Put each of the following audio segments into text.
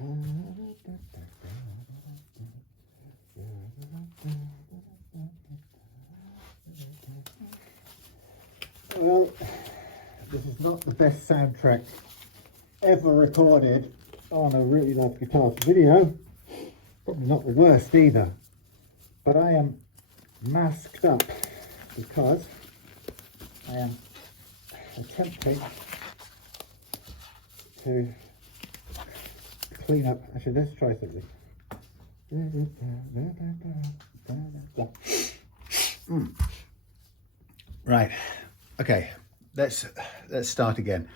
Well, this is not the best soundtrack ever recorded on a Really Love Guitars video. Probably not the worst either. But I am masked up because I am attempting to clean up. Actually, let's try something. Right. Okay. Let's start again.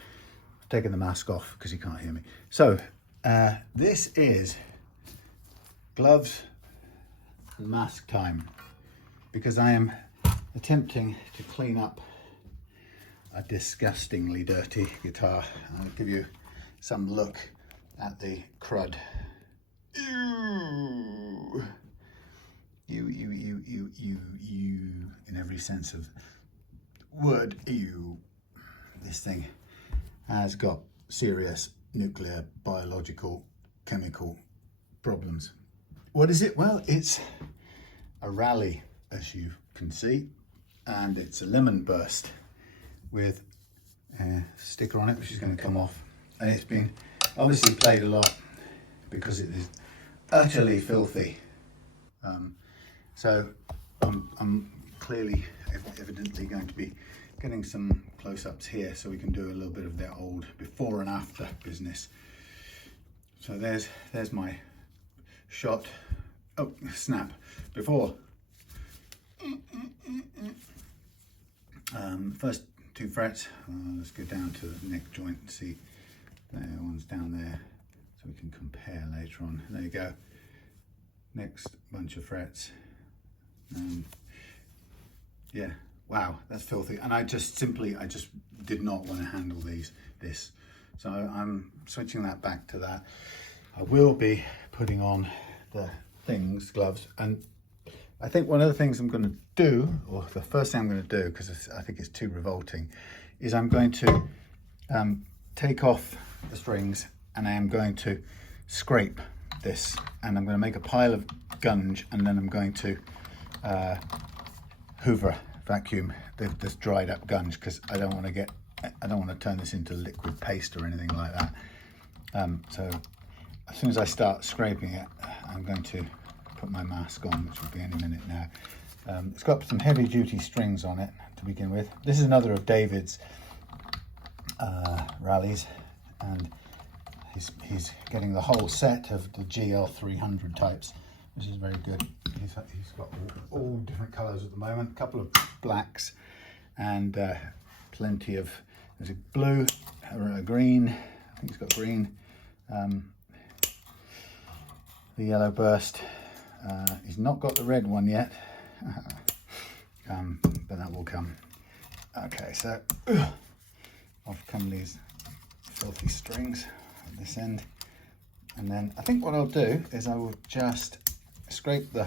I've taken the mask off because you can't hear me. So this is gloves and mask time, because I am attempting to clean up a disgustingly dirty guitar. I'll give you some look at the crud. Ew, in every sense of word, ew. This thing has got serious nuclear, biological, chemical problems. What is it? Well, it's a Rally, as you can see, and it's a lemon burst with a sticker on it, which is going to come off. And it's been obviously played a lot because it is utterly filthy. So I'm clearly, evidently going to be getting some close-ups here so we can do a little bit of that old before and after business. So there's my shot. Oh, snap. Before. First two frets. Let's go down to the neck joint and see. There, one's down there, so we can compare later on. There you go. Next bunch of frets. Yeah, wow, that's filthy. And I just did not want to handle this. So I'm switching that back to that. I will be putting on the gloves, and I think one of the things I'm going to do, or the first thing I'm going to do, because I think it's too revolting, is I'm going to take off the strings, and I am going to scrape this, and I'm going to make a pile of gunge, and then I'm going to vacuum this dried up gunge, because I don't want to turn this into liquid paste or anything like that. So as soon as I start scraping it, I'm going to put my mask on, which will be any minute now. It's got some heavy duty strings on it to begin with. This is another of David's Rallies, and he's getting the whole set of the GL300 types, which is very good. He's got all different colours at the moment, a couple of blacks, and plenty of, there's a blue, a green, I think he's got green, the yellow burst. He's not got the red one yet, but that will come. Okay, so off come these filthy strings at this end, and then I think what I'll do is I will just scrape the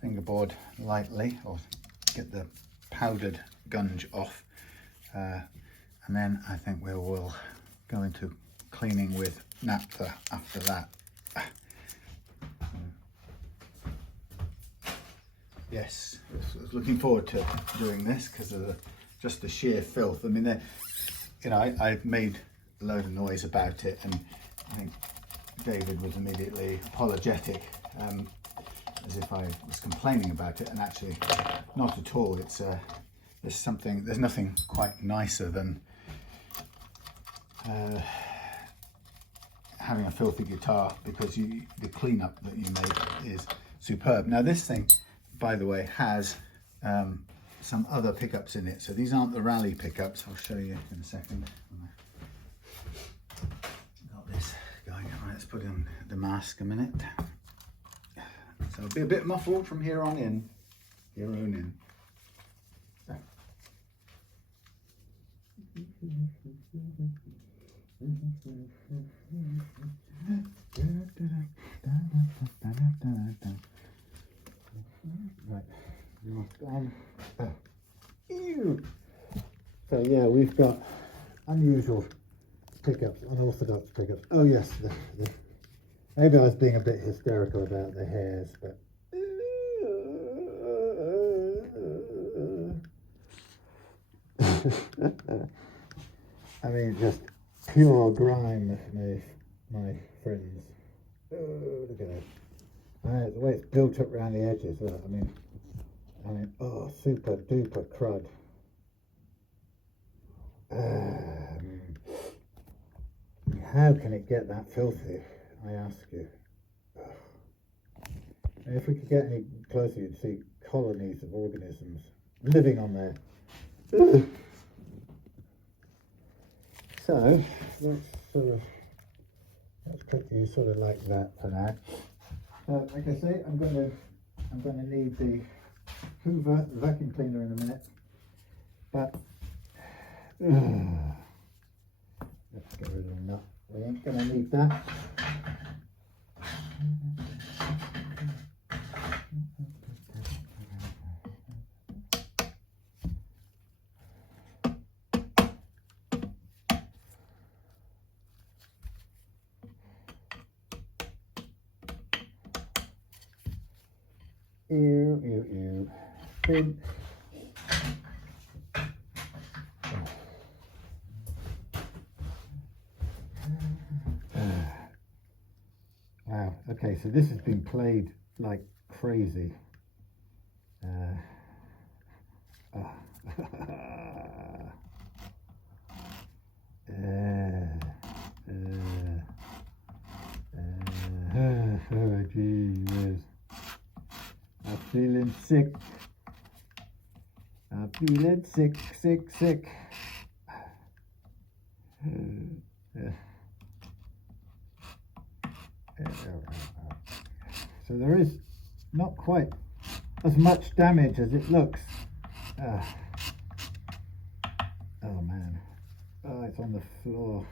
fingerboard lightly, or get the powdered gunge off, and then I think we will go into cleaning with naphtha after that. Yes, I was looking forward to doing this because of just the sheer filth. I mean, I made a load of noise about it, and I think David was immediately apologetic, as if I was complaining about it, and actually not at all. It's there's nothing quite nicer than having a filthy guitar, because the cleanup that you make is superb. Now this thing, by the way, has some other pickups in it. So these aren't the Rally pickups. I'll show you in a second. Got this going. Right, let's put in the mask a minute. So it'll be a bit muffled from here on in. Right. So yeah, we've got unusual pickups, unorthodox pickups. Oh yes, Maybe I was being a bit hysterical about the hairs, but I mean, just pure grime, my friends. Oh, look at that. The way it's built up around the edges. I mean, oh, super duper crud. How can it get that filthy, I ask you? And if we could get any closer, you'd see colonies of organisms living on there. So let's put you sort of like that for now. Like I say, I'm going to need the Hoover vacuum cleaner in a minute, but let's get rid of the nut. We ain't going to need that. Ew. Bin. Wow, okay, so this has been played like crazy. Oh, gee, I'm feeling sick. I'm feeling sick. So there is not quite as much damage as it looks. Oh man. Oh, it's on the floor.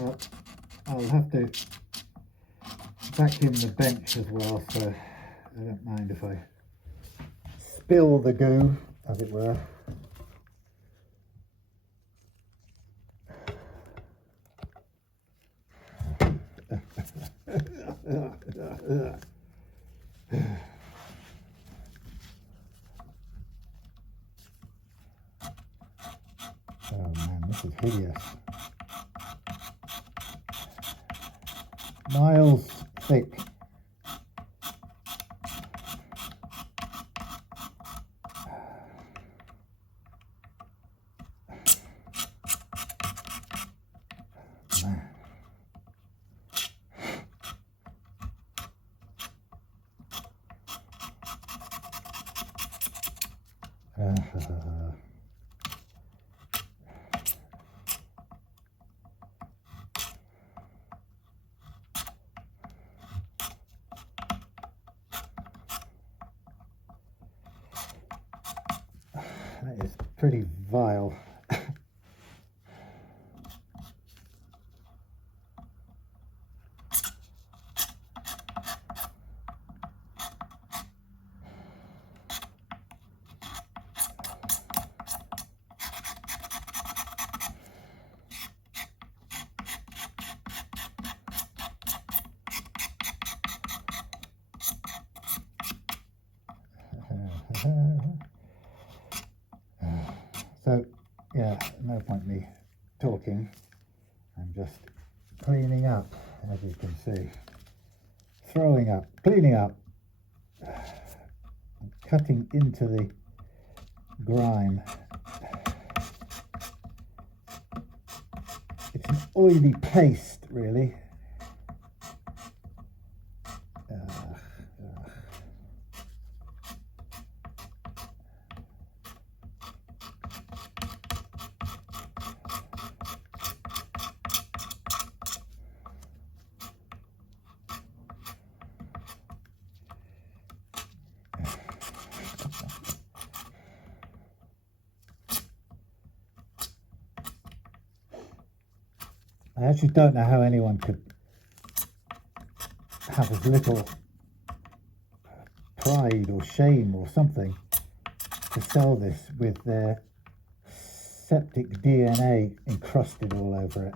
Well, I'll have to vacuum the bench as well, so I don't mind if I spill the goo, as it were. Oh man, this is hideous. Miles thick. That is pretty vile. So, yeah, no point me talking. I'm just cleaning up, as you can see. Throwing up, cleaning up, cutting into the grime. It's an oily paste, really. I actually don't know how anyone could have as little pride or shame or something to sell this with their septic DNA encrusted all over it.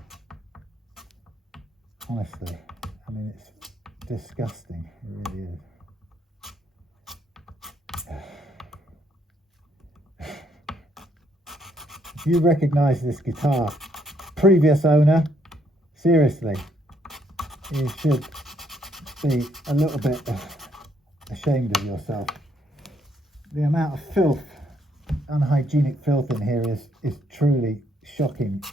Honestly, I mean, it's disgusting, it really is. If you recognise this guitar, previous owner, seriously, you should be a little bit ashamed of yourself. The amount of filth, unhygienic filth in here is truly shocking,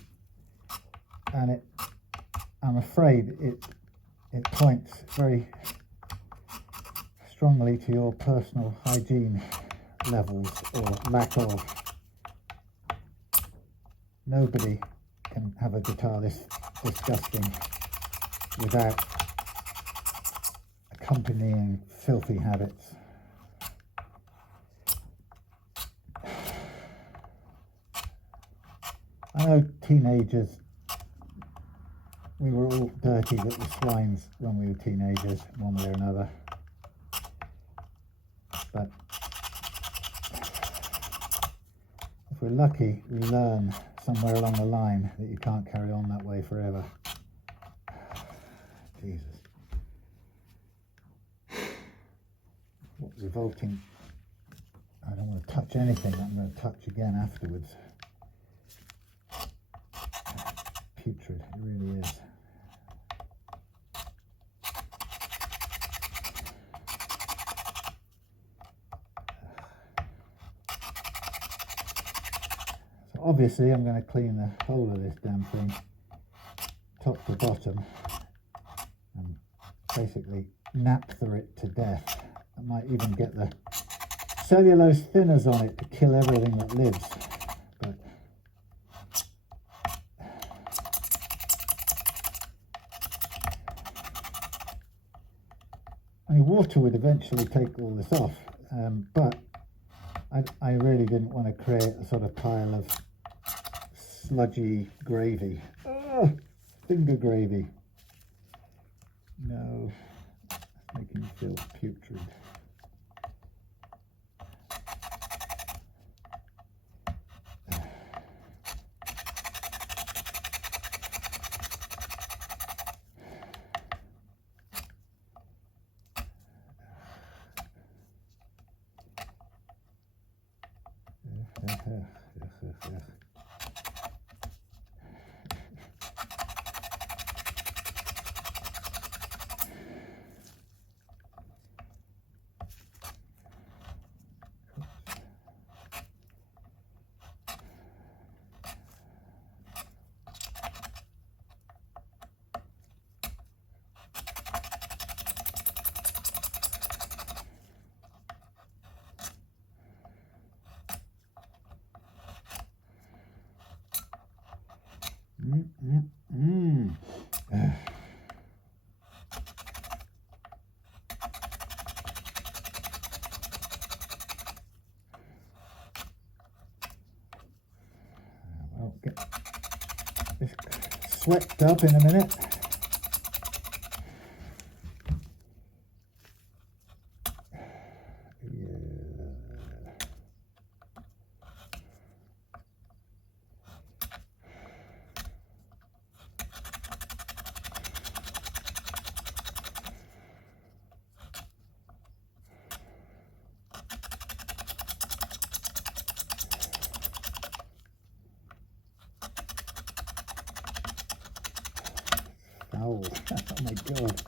and I'm afraid it points very strongly to your personal hygiene levels or lack of. Nobody can have a guitar this disgusting without accompanying filthy habits. I know teenagers, we were all dirty little swines when we were teenagers, one way or another. But if we're lucky, we learn somewhere along the line that you can't carry on that way forever. Jesus. What revolting. I don't want to touch anything I'm going to touch again afterwards. Putrid, it really is. So obviously I'm going to clean the whole of this damn thing, top to bottom, and basically naphther it to death. I might even get the cellulose thinners on it to kill everything that lives. But I mean, water would eventually take all this off, but I really didn't want to create a sort of pile of sludgy gravy. Oh, finger gravy. No, it's making me feel putrid. I'll get this swept up in a minute. Oh, oh my God.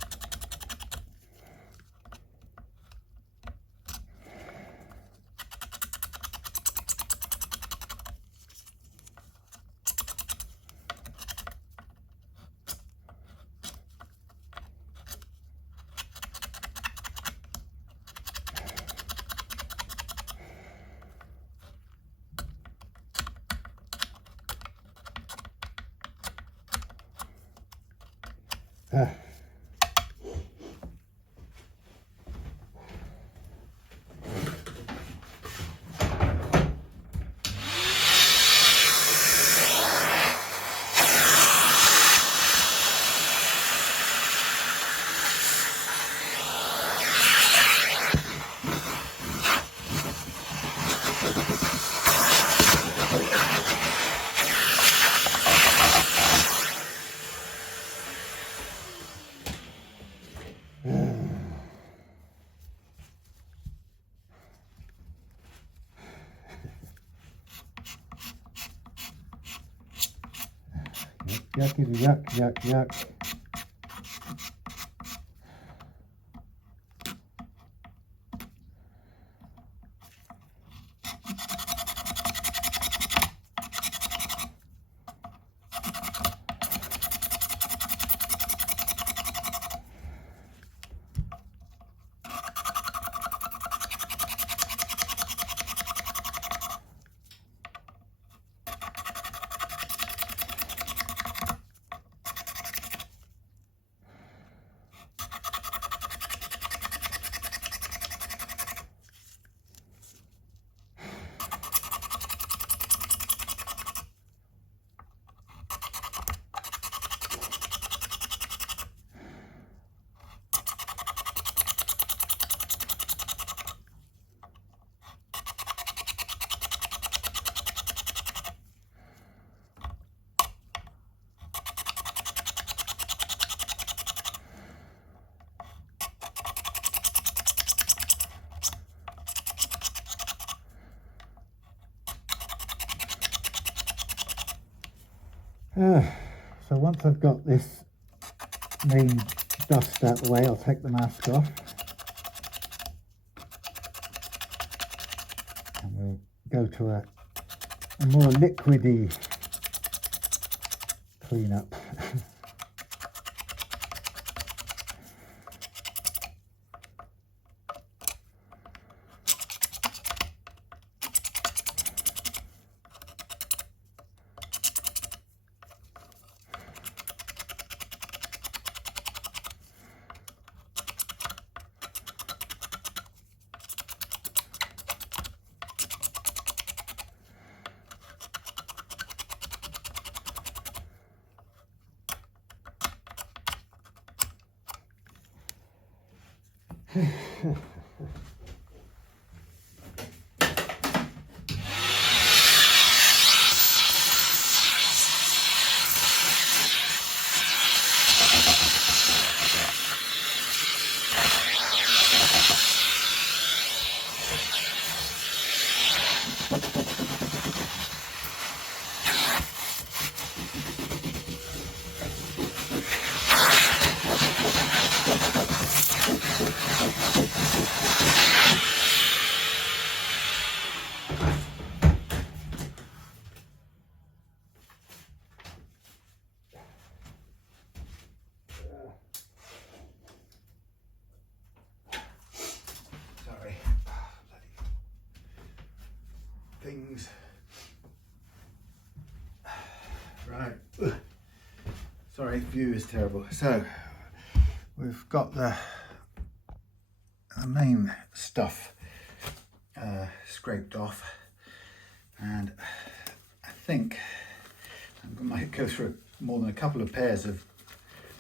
yuckity yuck, yuck, yuck. So once I've got this main dust out the way, I'll take the mask off and we'll go to a more liquidy cleanup. Things. Right. Sorry, view is terrible. So we've got the main stuff scraped off, and I think I might go through more than a couple of pairs of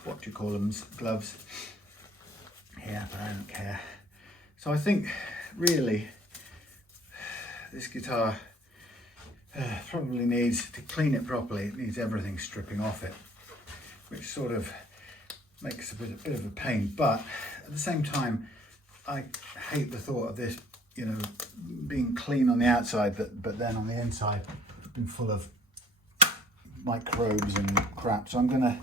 what do you call them, gloves here, but I don't care. So I think really this guitar probably needs, to clean it properly, it needs everything stripping off it, which sort of makes a bit of a pain. But at the same time, I hate the thought of this, you know, being clean on the outside, but then on the inside being full of microbes and crap. So I'm gonna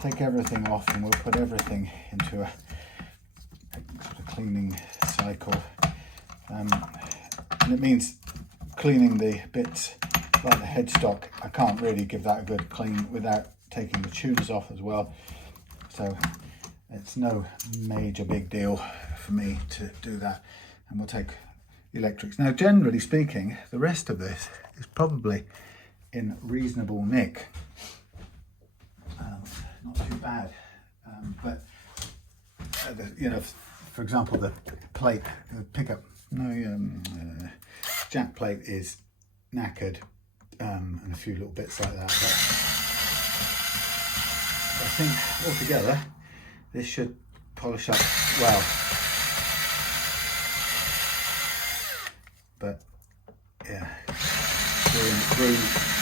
take everything off and we'll put everything into a sort of cleaning cycle. And it means cleaning the bits like the headstock. I can't really give that a good clean without taking the tuners off as well. So it's no major big deal for me to do that. And we'll take the electrics. Now, generally speaking, the rest of this is probably in reasonable nick. Not too bad. But, you know, for example, the plate, the pickup, jack plate is knackered, and a few little bits like that. But I think altogether this should polish up well. But yeah,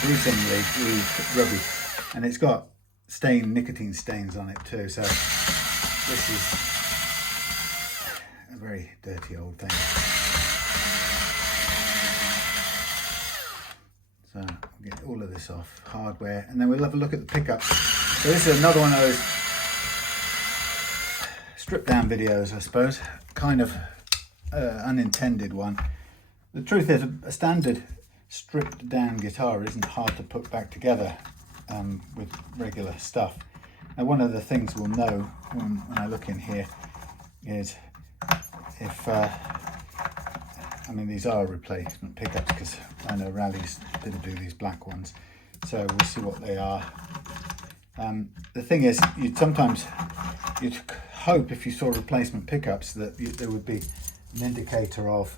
bruisingly rubby, and it's got nicotine stains on it too. So this is a very dirty old thing. So get all of this off, hardware, and then we'll have a look at the pickup. So this is another one of those strip down videos, I suppose, kind of unintended one. The truth is, a standard stripped down guitar isn't hard to put back together with regular stuff. Now, one of the things we'll know when I look in here is if, I mean, these are replacement pickups because I know Rally's did do these black ones, so we'll see what they are. The thing is, you'd hope if you saw replacement pickups that there would be an indicator of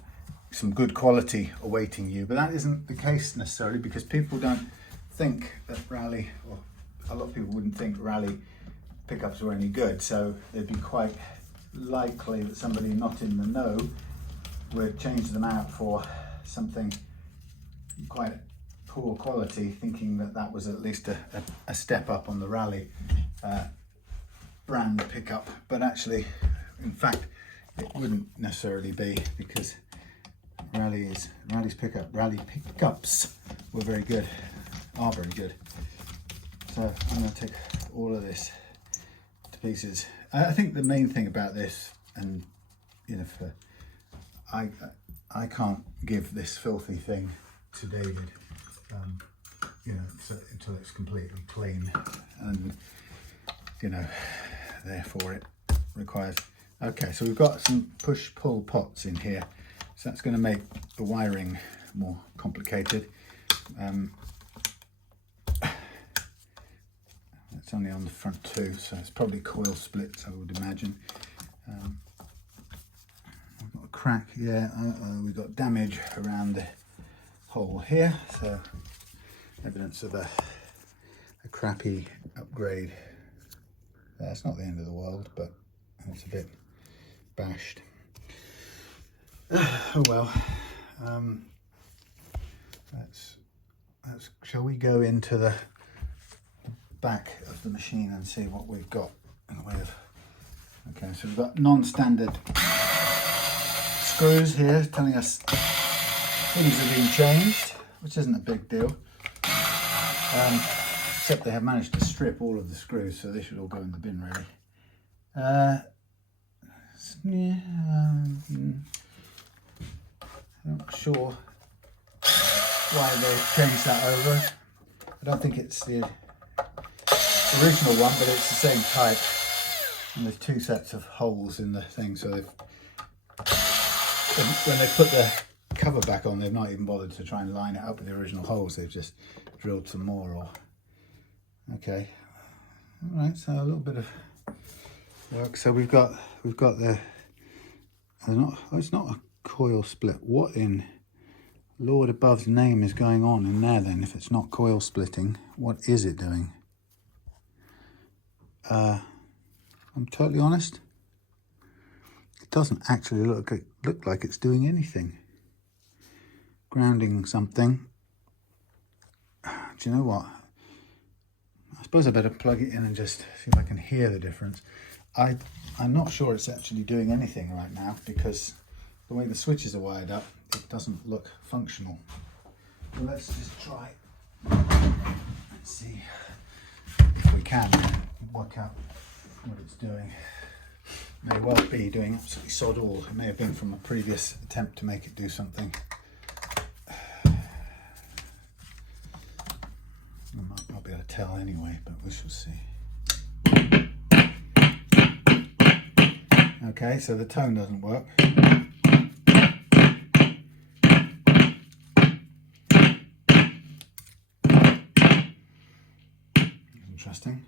some good quality awaiting you, but that isn't the case necessarily, because people don't think that Rally, or a lot of people wouldn't think Rally pickups were any good, so it'd be quite likely that somebody not in the know would change them out for something quite poor quality, thinking that that was at least a step up on the Rally brand pickup. But actually, in fact, it wouldn't necessarily be, because Rally pickups were very good, are very good. So I'm going to take all of this to pieces. I think the main thing about this, and you know, I can't give this filthy thing to David, you know, until it's completely clean, and you know, therefore it requires. Okay, so we've got some push-pull pots in here, so that's going to make the wiring more complicated. It's only on the front too, so it's probably coil splits, I would imagine. We've got a crack, yeah, we've got damage around the hole here, so evidence of a crappy upgrade. It's not the end of the world, but it's a bit bashed. Oh well. Shall we go into the back of the machine and see what we've got in the way of. Okay, so we've got non-standard screws here telling us things have been changed, which isn't a big deal, except they have managed to strip all of the screws, so they should all go in the bin really. I'm not sure why they've changed that over. I don't think it's the original one, but it's the same type, and there's two sets of holes in the thing, so when they put the cover back on, they've not even bothered to try and line it up with the original holes. They've just drilled some more. Or okay, all right, so a little bit of work. So we've got the it's not a coil split. What in Lord above's name is going on in there then? If it's not coil splitting, what is it doing? I'm totally honest, it doesn't actually look like it's doing anything. Grounding something. Do you know what? I suppose I better plug it in and just see if I can hear the difference. I'm not sure it's actually doing anything right now, because the way the switches are wired up, it doesn't look functional. So let's just try and see if we can work out what it's doing. May well be doing absolutely sod all. It may have been from a previous attempt to make it do something. I might not be able to tell anyway, but we shall see. Okay, so the tone doesn't work. Interesting.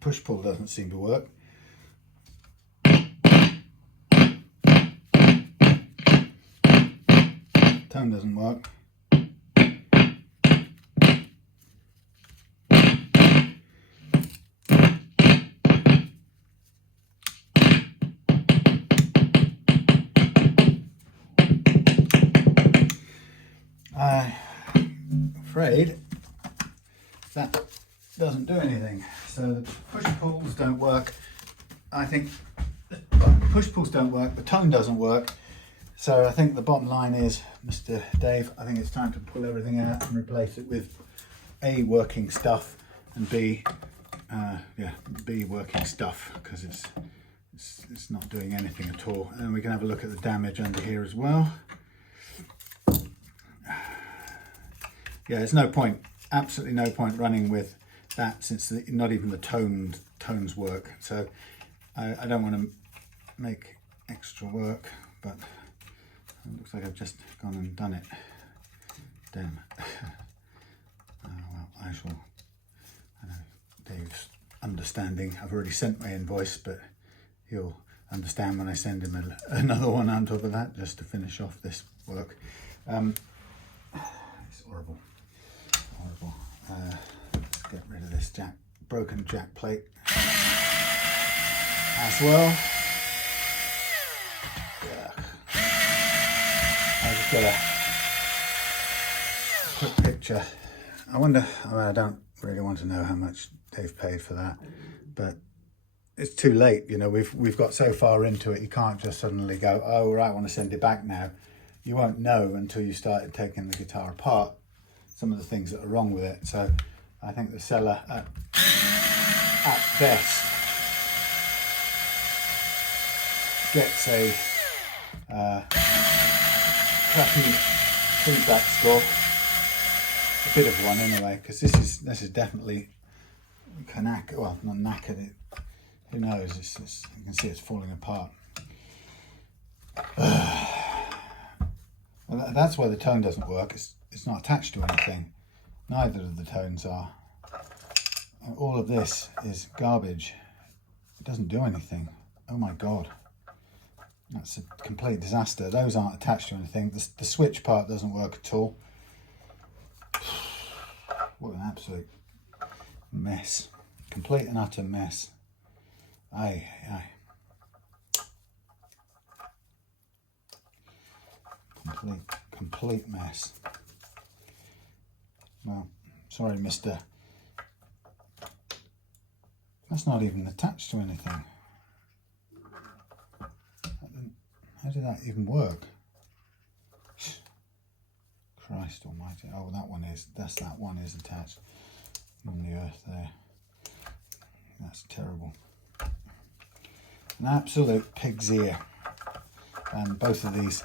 Push-pull doesn't seem to work. Tone doesn't work. I'm afraid that doesn't do anything. So the push pulls don't work. I think push-pulls don't work, the tone doesn't work. So I think the bottom line is, Mr. Dave, I think it's time to pull everything out and replace it with A, working stuff, and B, B, working stuff, because it's not doing anything at all. And we can have a look at the damage under here as well. Yeah, there's no point, absolutely no point running with that, since not even the tones work. So I don't want to make extra work, but it looks like I've just gone and done it. Damn. Well, I know Dave's understanding. I've already sent my invoice, but he'll understand when I send him another one on top of that, just to finish off this work. It's horrible. Horrible. Let's get rid of this broken jack plate as well. I just got a quick picture. I wonder, I don't really want to know how much Dave paid for that, but it's too late. You know, we've got so far into it, you can't just suddenly go, oh right, I want to send it back now. You won't know until you started taking the guitar apart, some of the things that are wrong with it. So I think the seller at best gets a crappy feedback score, a bit of one anyway, because this is definitely knackered. Well, not knackered. Who knows? You can see it's falling apart. Well, that's why the tone doesn't work. It's not attached to anything. Neither of the tones are. And all of this is garbage. It doesn't do anything. Oh my God. That's a complete disaster. Those aren't attached to anything. The switch part doesn't work at all. What an absolute mess. Complete and utter mess. Aye. Complete mess. Well, sorry, mister. That's not even attached to anything. How did that even work? Christ almighty. Oh, that one is attached on the earth there. That's terrible. An absolute pig's ear. And both of these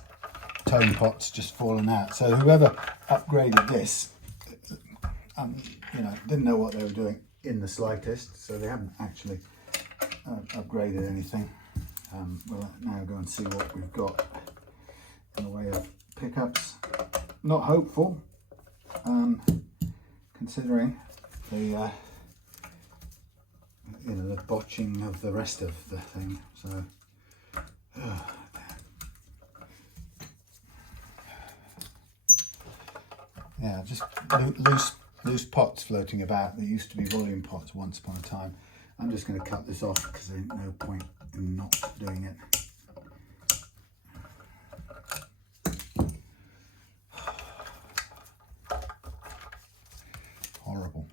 tone pots just fallen out. So whoever upgraded this, you know, didn't know what they were doing in the slightest. So they haven't actually upgraded anything. We'll now go and see what we've got in the way of pickups. Not hopeful, considering the the botching of the rest of the thing. So yeah, just loose pots floating about. They used to be volume pots once upon a time. I'm just going to cut this off because there's no point in not doing it. Horrible.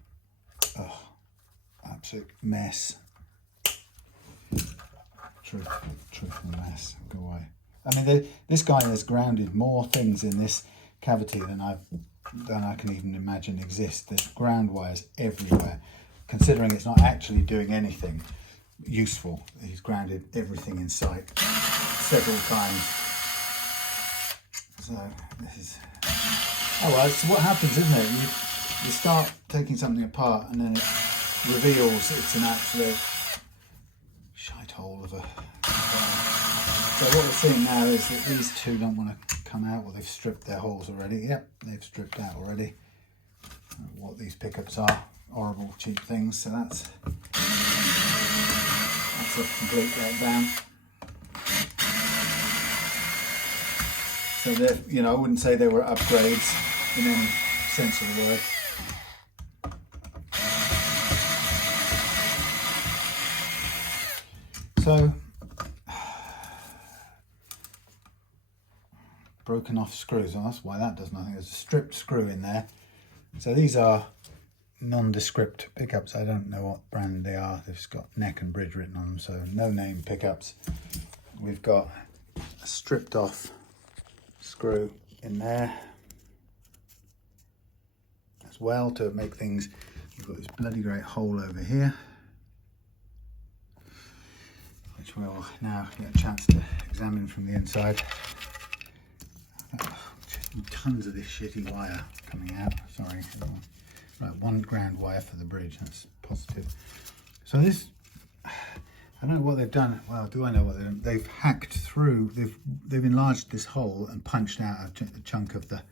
Oh, absolute mess. Truthful mess. Go away. I mean, this guy has grounded more things in this cavity than I can even imagine exist. There's ground wires everywhere. Considering it's not actually doing anything useful, he's grounded everything in sight several times. So this is, oh well, it's what happens, isn't it? You start taking something apart and then it reveals it's an absolute shithole of a. So what we're seeing now is that these two don't want to come out. Well, they've stripped their holes already. Yep, they've stripped out already. What these pickups are. Horrible cheap things. So that's a complete letdown. So they're, you know, I wouldn't say they were upgrades in any sense of the word. So broken off screws. Well, that's why that does nothing. There's a stripped screw in there. So these are nondescript pickups. I don't know what brand they are. They've got neck and bridge written on them, so no name pickups we've got a stripped off screw in there as well to make things. We've got this bloody great hole over here, which we'll now get a chance to examine from the inside. Tons of this shitty wire coming out, sorry everyone. Right, 1 ground wire for the bridge, that's positive. So this, I don't know what they've done. Well, do I know what they've done? They've hacked through, they've enlarged this hole and punched out a chunk of the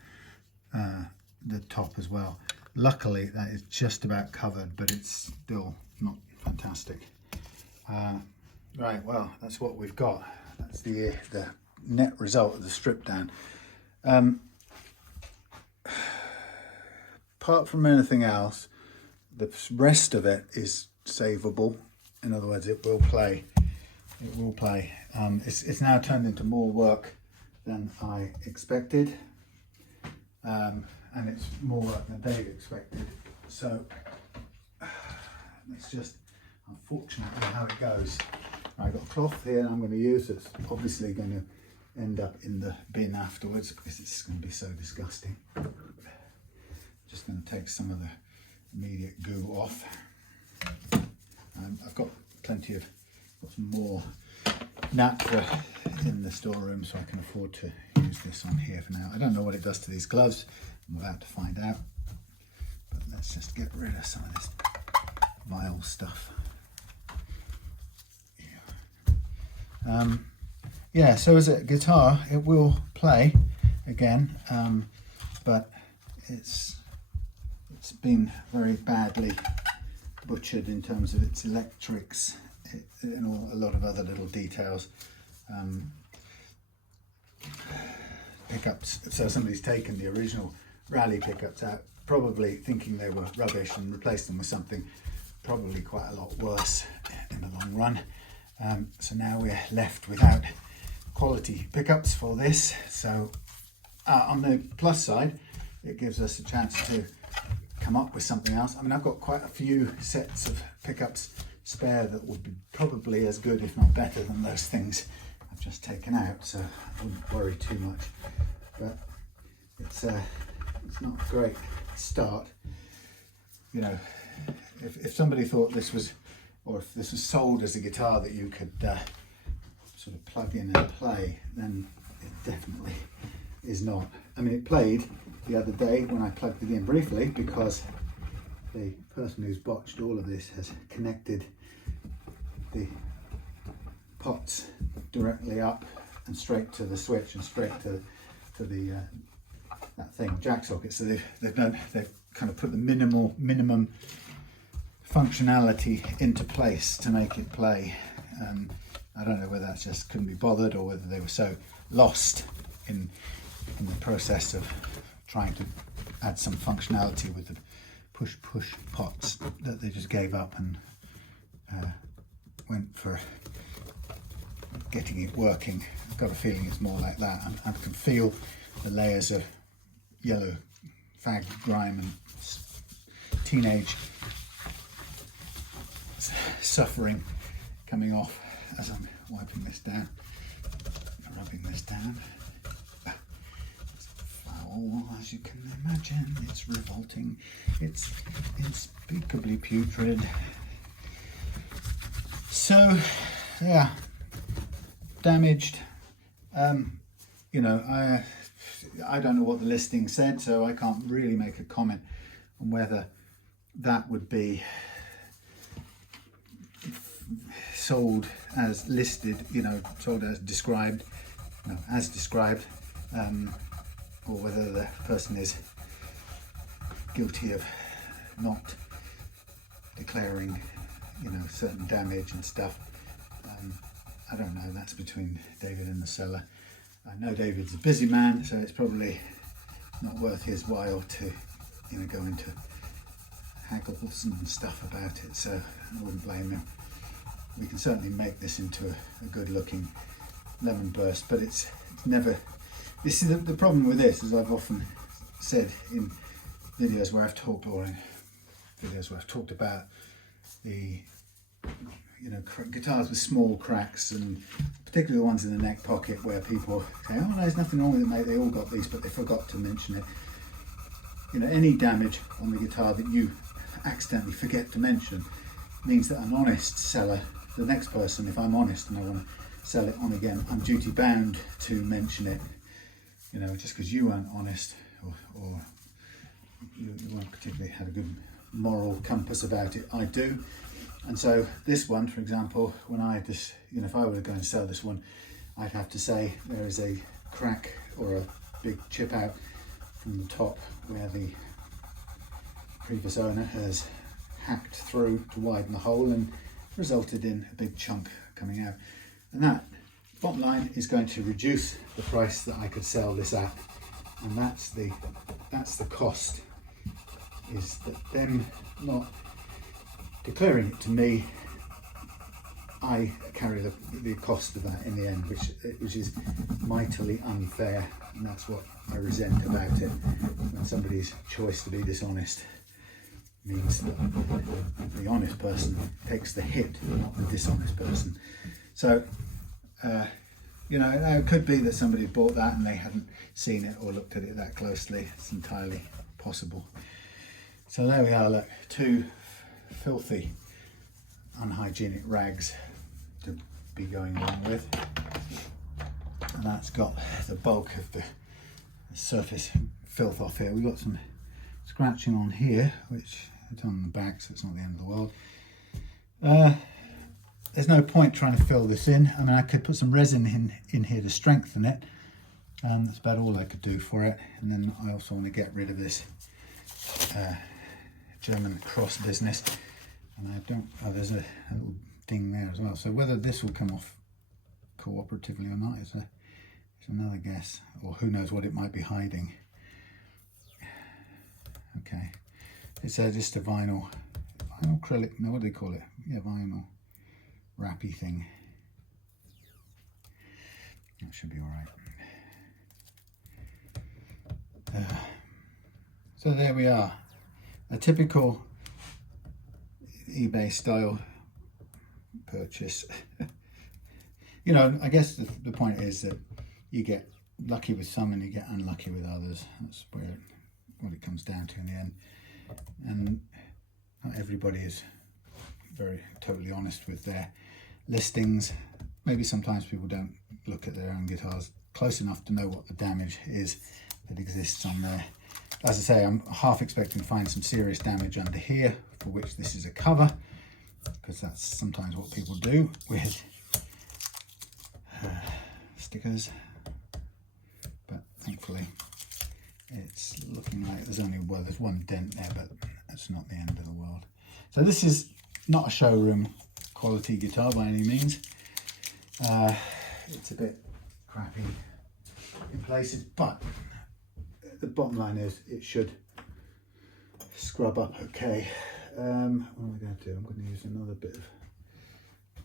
top as well. Luckily that is just about covered, but it's still not fantastic. Right, well, that's what we've got. That's the net result of the strip down. Apart from anything else, the rest of it is savable. In other words, it will play. It will play. It's now turned into more work than I expected, and it's more work than Dave expected. So it's just unfortunately how it goes. I've got a cloth here I'm going to use. It's obviously going to end up in the bin afterwards because it's going to be so disgusting. Just going to take some of the immediate goo off. I've got plenty of, got some more naphtha in the storeroom, so I can afford to use this on here for now. I don't know what it does to these gloves. I'm about to find out. But let's just get rid of some of this vile stuff. Yeah, so as a guitar, it will play again, but it's been very badly butchered in terms of its electrics and a lot of other little details. Pickups, so somebody's taken the original Rally pickups out, probably thinking they were rubbish, and replaced them with something probably quite a lot worse in the long run. So now we're left without quality pickups for this. So on the plus side, it gives us a chance to come up with something else. I mean, I've got quite a few sets of pickups spare that would be probably as good, if not better, than those things I've just taken out, so I wouldn't worry too much. But it's not a great start. You know, if somebody thought this was, or if this was sold as a guitar that you could sort of plug in and play, then it definitely is not. I mean, it played the other day when I plugged it in briefly, because the person who's botched all of this has connected the pots directly up and straight to the switch and straight to the that thing, jack socket. So they've kind of put the minimum functionality into place to make it play. I don't know whether that's just couldn't be bothered, or whether they were so lost in the process of trying to add some functionality with the push pots that they just gave up and went for getting it working. I've got a feeling it's more like that. I can feel the layers of yellow fag grime and teenage suffering coming off as I'm wiping this down, rubbing this down. It's foul, as you can imagine. It's revolting. It's unspeakably putrid. So, yeah, damaged. You know, I don't know what the listing said, so I can't really make a comment on whether that would be sold as listed, you know, sold as described, no, as described, or whether the person is guilty of not declaring, you know, certain damage and stuff. I don't know, that's between David and the seller. I know David's a busy man, so it's probably not worth his while to, you know, go into haggles and stuff about it, so I wouldn't blame him. We can certainly make this into a good looking lemon burst, but it's never, this is the problem with this, as I've often said in videos where I've talked, or in videos where I've talked about the you know, guitars with small cracks, and particularly the ones in the neck pocket where people say, oh, there's nothing wrong with it, mate, they all got these, but they forgot to mention it. You know, any damage on the guitar that you accidentally forget to mention means that an honest seller, the next person, if I'm honest and I want to sell it on again, I'm duty bound to mention it. You know, just because you weren't honest, or you weren't particularly had a good moral compass about it, I do. And so this one, for example, when I just, you know, if I were to go and sell this one, I'd have to say there is a crack or a big chip out from the top where the previous owner has hacked through to widen the hole and resulted in a big chunk coming out. And that, bottom line, is going to reduce the price that I could sell this at. And that's the cost, is that them not declaring it to me, I carry the cost of that in the end, which is mightily unfair, and that's what I resent about it. When somebody's choice to be dishonest means that the honest person takes the hit, not the dishonest person. So, you know, it could be that somebody bought that and they hadn't seen it or looked at it that closely. It's entirely possible. So there we are, look, two filthy, unhygienic rags to be going along with, and that's got the bulk of the surface filth off here. We've got some scratching on here, which is on the back, so it's not the end of the world. There's no point trying to fill this in. I mean, I could put some resin in here to strengthen it, and that's about all I could do for it. And then I also want to get rid of this German cross business, and I don't, oh, there's a little ding there as well. So whether this will come off cooperatively or not is another guess, or who knows what it might be hiding. Okay, it's just a vinyl acrylic, no, what do they call it? Yeah, vinyl wrappy thing. That should be all right. So there we are, a typical eBay style purchase. You know, I guess the point is that you get lucky with some and you get unlucky with others. That's what it comes down to in the end. And not everybody is totally honest with their listings. Maybe sometimes people don't look at their own guitars close enough to know what the damage is that exists on there. As I say, I'm half expecting to find some serious damage under here, for which this is a cover, because that's sometimes what people do with stickers. But thankfully it's looking like there's one dent there, but that's not the end of the world. So this is not a showroom quality guitar by any means. It's a bit crappy in places, but the bottom line is it should scrub up okay. What am I going to do? I'm going to use another bit of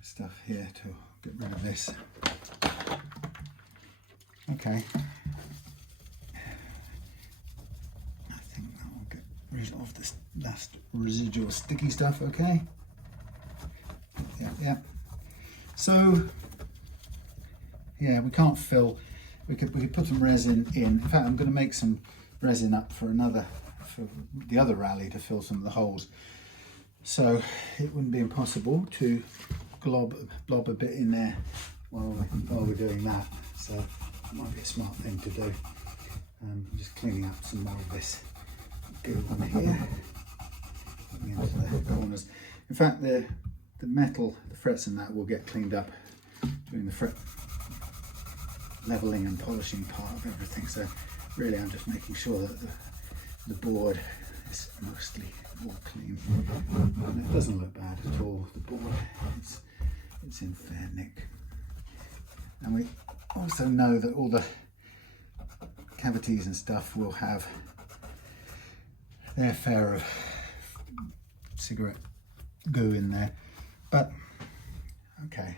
stuff here to get rid of this. Okay. I think that will get rid of this last residual sticky stuff, okay? Yeah. So, yeah, we can't fill. We could put some resin in. In fact, I'm going to make some resin up for the other Rally to fill some of the holes. So it wouldn't be impossible to blob a bit in there while we're doing that. So it might be a smart thing to do. I'm just cleaning up some more of this goo on here, putting into the corners. In fact, the metal, the frets and that will get cleaned up during the fret leveling and polishing part of everything. So really I'm just making sure that the board is mostly all clean. And it doesn't look bad at all, the board. It's in fair nick. And we also know that all the cavities and stuff will have their fair of cigarette goo in there. But okay,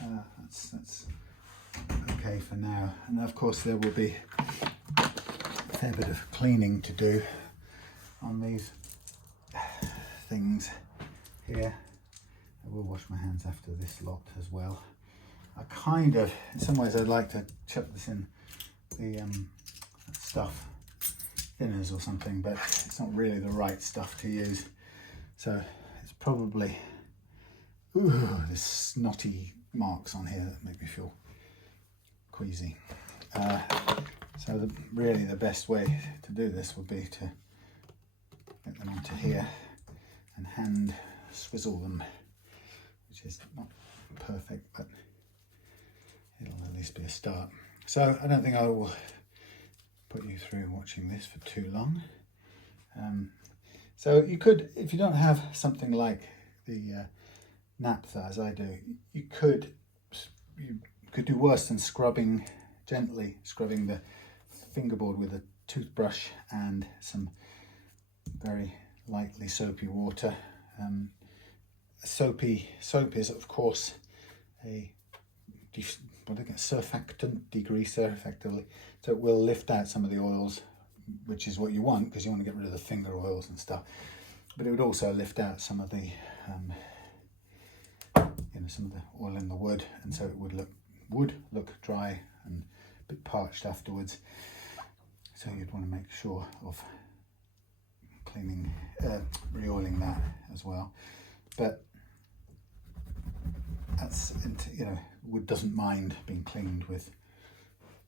that's okay for now. And of course there will be a fair bit of cleaning to do on these things here. I will wash my hands after this lot as well. I kind of, in some ways I'd like to chuck this in the stuff thinners or something, but it's not really the right stuff to use. So it's probably, ooh, there's snotty marks on here that make me feel queasy. So really the best way to do this would be to get them onto here and hand swizzle them, which is not perfect, but it'll at least be a start. So I don't think I will put you through watching this for too long. So you could, if you don't have something like the naphtha as I do, you could do worse than gently scrubbing the fingerboard with a toothbrush and some very lightly soapy water. Soap is of course a surfactant, degreaser effectively, so it will lift out some of the oils, which is what you want because you want to get rid of the finger oils and stuff, but it would also lift out some of the some of the oil in the wood, and so it would look dry and a bit parched afterwards. So you'd want to make sure of cleaning, re-oiling that as well. But that's, wood doesn't mind being cleaned with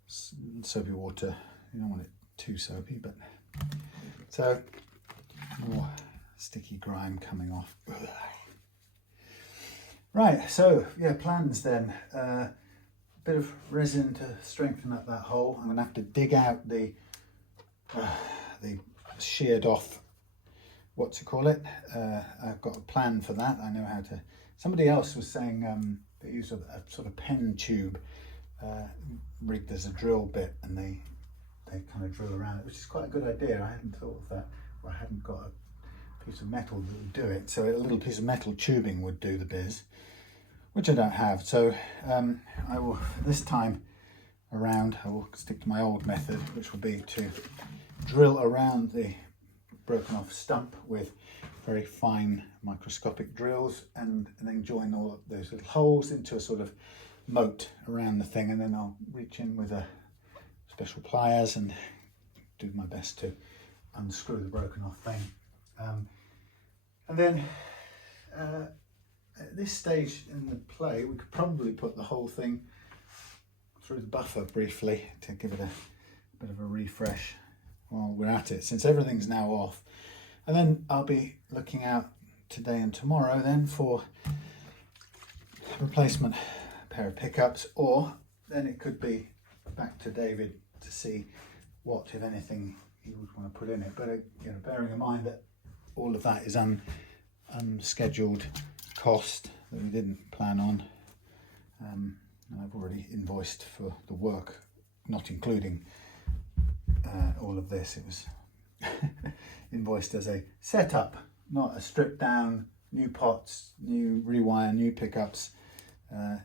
soapy water. You don't want it too soapy, but so more sticky grime coming off. Right, so yeah, plans then. Bit of resin to strengthen up that hole. I'm going to have to dig out the sheared off, I've got a plan for that. I know how to. Somebody else was saying they use a sort of pen tube rig. There's a drill bit and they kind of drill around it, which is quite a good idea. I hadn't thought of that. Well, I hadn't got a piece of metal that would do it, so a little piece of metal tubing would do the biz, which I don't have. So I will, this time around, I will stick to my old method, which will be to drill around the broken off stump with very fine microscopic drills and then join all of those little holes into a sort of moat around the thing, and then I'll reach in with a special pliers and do my best to unscrew the broken off thing. And then at this stage in the play, we could probably put the whole thing through the buffer briefly to give it a bit of a refresh while we're at it, since everything's now off. And then I'll be looking out today and tomorrow then for a replacement pair of pickups, or then it could be back to David to see what, if anything, he would want to put in it. But bearing in mind that all of that is unscheduled cost that we didn't plan on, and I've already invoiced for the work, not including all of this. It was invoiced as a setup, not a stripped down, new pots, new rewire, new pickups,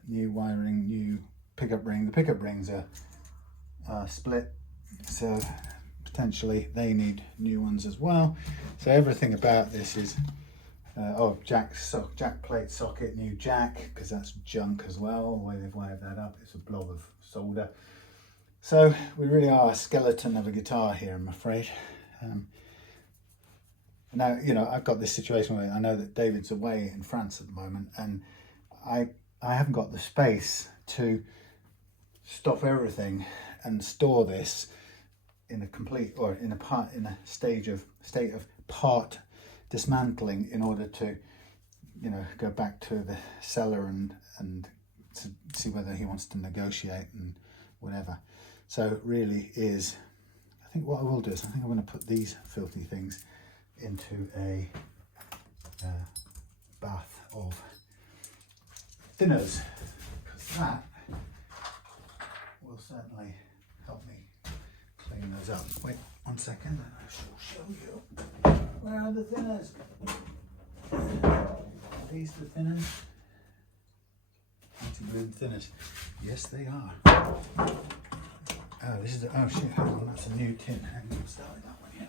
new wiring, new pickup ring. The pickup rings are split, so potentially they need new ones as well. So everything about this is jack plate socket, new jack, because that's junk as well. The way they've wired that up, it's a blob of solder. So we really are a skeleton of a guitar here, I'm afraid. Now, I've got this situation where I know that David's away in France at the moment, and I haven't got the space to stop everything and store this in a complete, or in a state of part dismantling, in order to go back to the seller and to see whether he wants to negotiate and whatever. So it really is, I think what I will do is I think I'm going to put these filthy things into a bath of thinners, because that will certainly help me clean those up. Wait 1 second and I shall show you. Where are the thinners? Are these the thinners? Anti-bloom thinners. Yes, they are. Oh, this is oh shit, hang on, that's a new tin. Hang on, I'll start with that one here.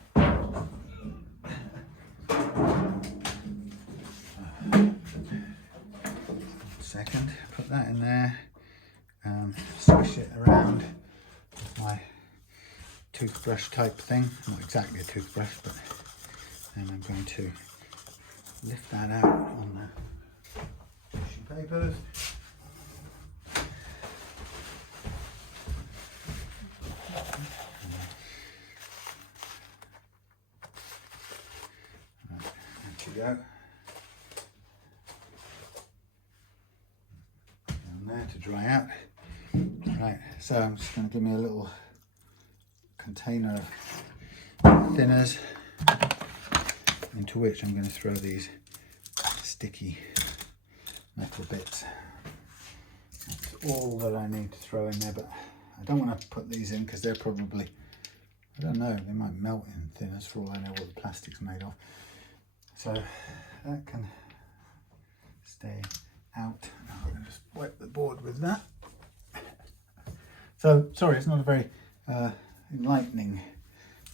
it around with my toothbrush type thing. Not exactly a toothbrush, but then I'm going to lift that out on the tissue papers. Go down there to dry out. Right, so I'm just going to give me a little container of thinners into which I'm going to throw these sticky metal bits. That's all that I need to throw in there, but I don't want to put these in because they're probably, I don't know, they might melt in thinners for all I know what the plastic's made of. So that can stay out. I'm going to just wipe the board with that. So, sorry, it's not a very enlightening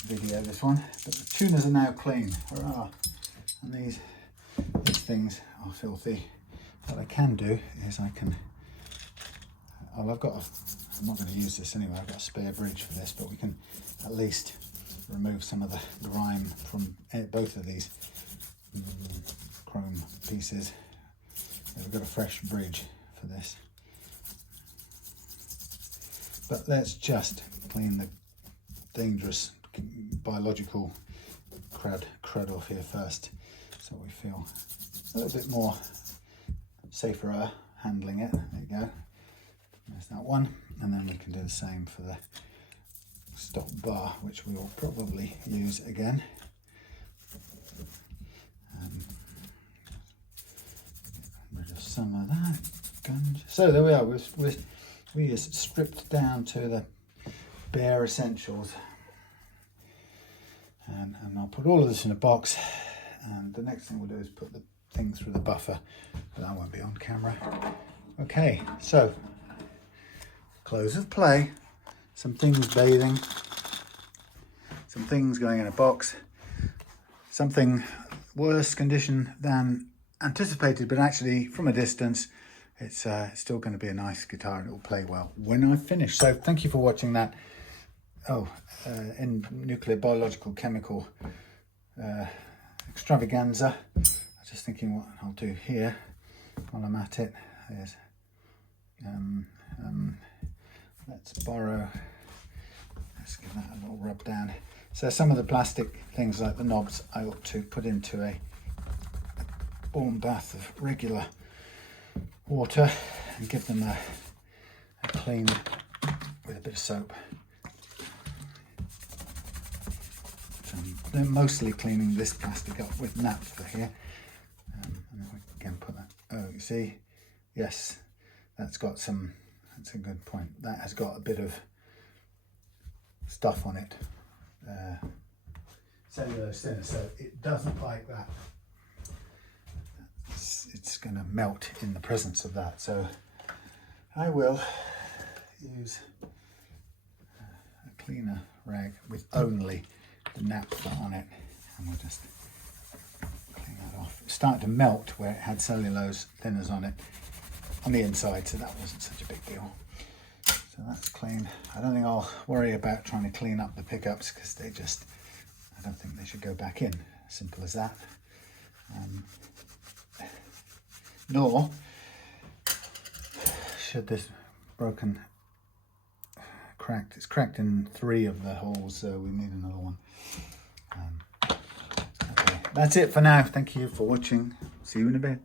video, this one, but the tuners are now clean. Hurrah! And these things are filthy. What I can do is I can, I'm not going to use this anyway, I've got a spare bridge for this, but we can at least remove some of the grime from both of these chrome pieces. We've got a fresh bridge for this, but let's just clean the dangerous biological crud off here first, so we feel a little bit more safer handling it. There you go, there's that one, and then we can do the same for the stop bar, which we will probably use again. Rid of some of that. So there we are. We just stripped down to the bare essentials, and I'll put all of this in a box. And the next thing we'll do is put the thing through the buffer, but that won't be on camera. Okay, so close of play. Some things bathing, some things going in a box, something worse condition than anticipated, but actually from a distance it's still going to be a nice guitar and it will play well when I finish. So thank you for watching that in nuclear biological chemical extravaganza. I was just thinking what I'll do here while I'm at it is let's give that a little rub down. So some of the plastic things like the knobs I ought to put into a warm bath of regular water and give them a clean with a bit of soap. So I'm mostly cleaning this plastic up with naphtha here. And then we can put that, oh, you see, yes, that's got some, that's a good point. That has got a bit of stuff on it. Cellulose thinner, so it doesn't like that. It's going to melt in the presence of that. So I will use a cleaner rag with only the naphtha on it, and we'll just clean that off. It started to melt where it had cellulose thinners on it on the inside, so that wasn't such a big deal. So that's clean. I don't think I'll worry about trying to clean up the pickups because they just, I don't think they should go back in. Simple as that. Nor should this broken, cracked, it's cracked in 3 of the holes, so we need another one. Okay, that's it for now. Thank you for watching. See you in a bit.